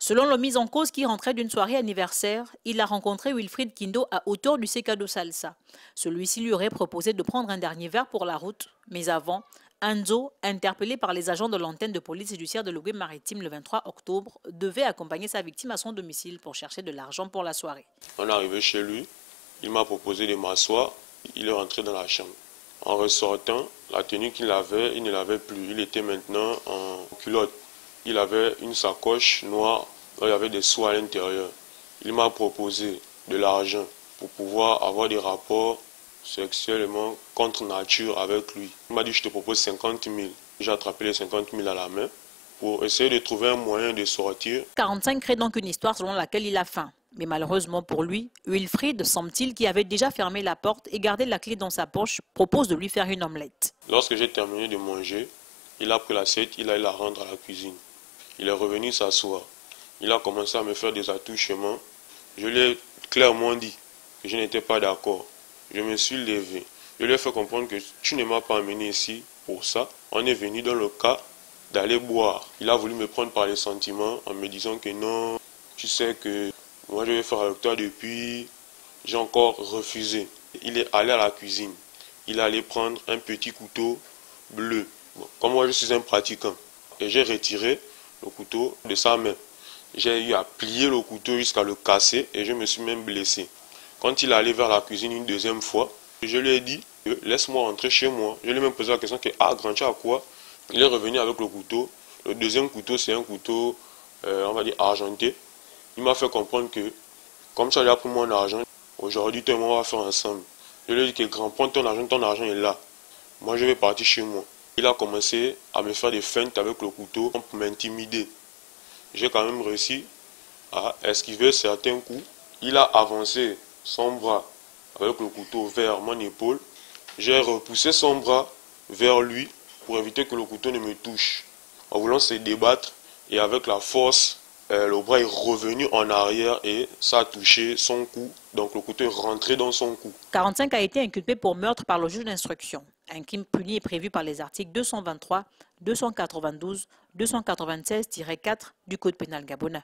Selon le mis en cause qui rentrait d'une soirée anniversaire, il a rencontré Wilfried Kindo à hauteur du Secado Salsa. Celui-ci lui aurait proposé de prendre un dernier verre pour la route, mais avant, Anzo, interpellé par les agents de l'antenne de police judiciaire de Logoué-Maritime le 23 octobre, devait accompagner sa victime à son domicile pour chercher de l'argent pour la soirée. On est arrivé chez lui, il m'a proposé de m'asseoir, il est rentré dans la chambre. En ressortant, la tenue qu'il avait, il ne l'avait plus, il était maintenant en culotte. Il avait une sacoche noire, il y avait des sous à l'intérieur. Il m'a proposé de l'argent pour pouvoir avoir des rapports sexuellement contre nature avec lui. Il m'a dit je te propose 50 000. J'ai attrapé les 50 000 à la main pour essayer de trouver un moyen de sortir. 45 crée donc une histoire selon laquelle il a faim. Mais malheureusement pour lui, Wilfried, semble-t-il, qui avait déjà fermé la porte et gardé la clé dans sa poche, propose de lui faire une omelette. Lorsque j'ai terminé de manger, il a pris l'assiette, il allait la rendre à la cuisine. Il est revenu s'asseoir. Il a commencé à me faire des attouchements. Je lui ai clairement dit que je n'étais pas d'accord. Je me suis levé. Je lui ai fait comprendre que tu ne m'as pas amené ici pour ça. On est venu dans le cas d'aller boire. Il a voulu me prendre par les sentiments en me disant que non, tu sais que moi je vais faire avec toi depuis. J'ai encore refusé. Il est allé à la cuisine. Il est allé prendre un petit couteau bleu. Bon, comme moi je suis un pratiquant. Et j'ai retiré le couteau de sa main. J'ai eu à plier le couteau jusqu'à le casser et je me suis même blessé. Quand il est allé vers la cuisine une deuxième fois, je lui ai dit, laisse-moi rentrer chez moi. Je lui ai même posé la question, grand, tu as quoi? Il est revenu avec le couteau. Le deuxième couteau, c'est un couteau, on va dire, argenté. Il m'a fait comprendre que, comme tu as pris mon argent, aujourd'hui, toi et moi, on va faire ensemble. Je lui ai dit que, grand, prends ton argent est là. Moi, je vais partir chez moi. Il a commencé à me faire des feintes avec le couteau pour m'intimider. J'ai quand même réussi à esquiver certains coups. Il a avancé son bras avec le couteau vers mon épaule. J'ai repoussé son bras vers lui pour éviter que le couteau ne me touche. En voulant se débattre et avec la force, le bras est revenu en arrière et ça a touché son cou. Donc le couteau est rentré dans son cou. 45 a été inculpé pour meurtre par le juge d'instruction. Un crime puni est prévu par les articles 223, 292, 296-4 du Code pénal gabonais.